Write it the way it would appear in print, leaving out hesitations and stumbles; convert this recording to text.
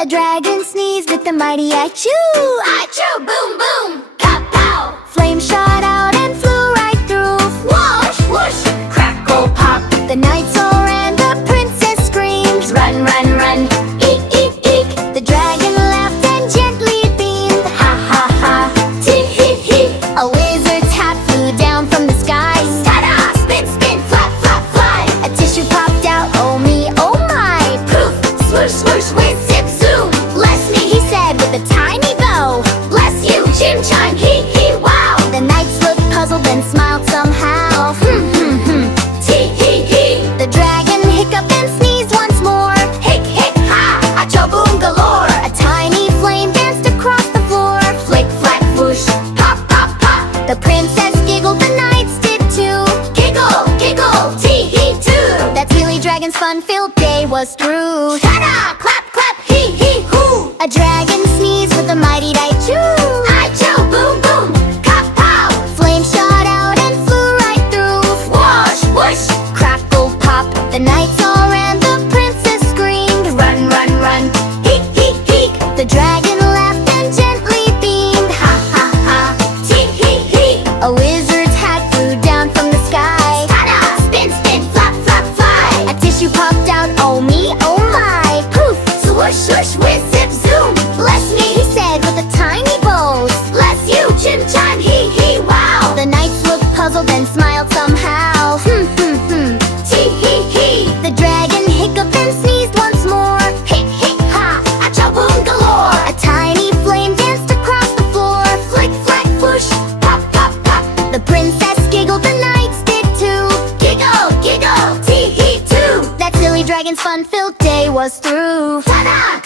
A dragon sneezed with a mighty achoo. Achoo, boom, boom, kapow! Flame shot out and flew right through. Whoosh, whoosh, crackle, pop! The knights all ran, the princess screamed. Run, run, run, eek, eek, eek! The dragon laughed and gently beamed. Ha, ha, ha, tee, hee, hee! A wizard's hat flew down from the skies. Ta-da! Spin, spin, flap, flap, fly! A tissue popped out, oh me, oh my. Poof, swoosh, swoosh, whiz, zip, zoom! Bless me, he said with a tiny bow. Bless you, chim chime, hee hee, wow! The knights looked puzzled and smiled somehow. Tee hee hee! The dragon hiccuped and sneezed once more. Hick hick ha! Acho boom galore! A tiny flame danced across the floor. Flick flack whoosh! Pop pop pop! The princess giggled, the knights did too. Giggle giggle tee hee too! That silly dragon's fun-filled day was through. Ta-da! Clap clap hee hee hoo! A dragon sneezed with a mighty achoo. Acho boom boom! Kapow! Flame shot out and flew right through. Whoosh whoosh! Crackle pop, the knights all ran, the princess screamed. Run run run! Heek heek heek! The dragon laughed and gently beamed. Ha ha ha! Tee hee hee! A wizard's hat flew down from the sky. Ta-da! Spin spin flap flap fly! A tissue popped out, oh me, oh my. Poof, Swoosh swoosh whiz zip zoom! Bless me, he said with a tiny bows. bless you, chim chime hee hee, wow! The knights looked puzzled and smiled somehow. Tee hee hee! The dragon hiccuped and sneezed once more. Hick hick ha! Acho boom galore! A tiny flame danced across the floor. Flick flack whoosh! Pop pop pop! The princess giggled, the knights did too. Giggle giggle tee hee too! That silly dragon's fun-filled day was through. Ta-da!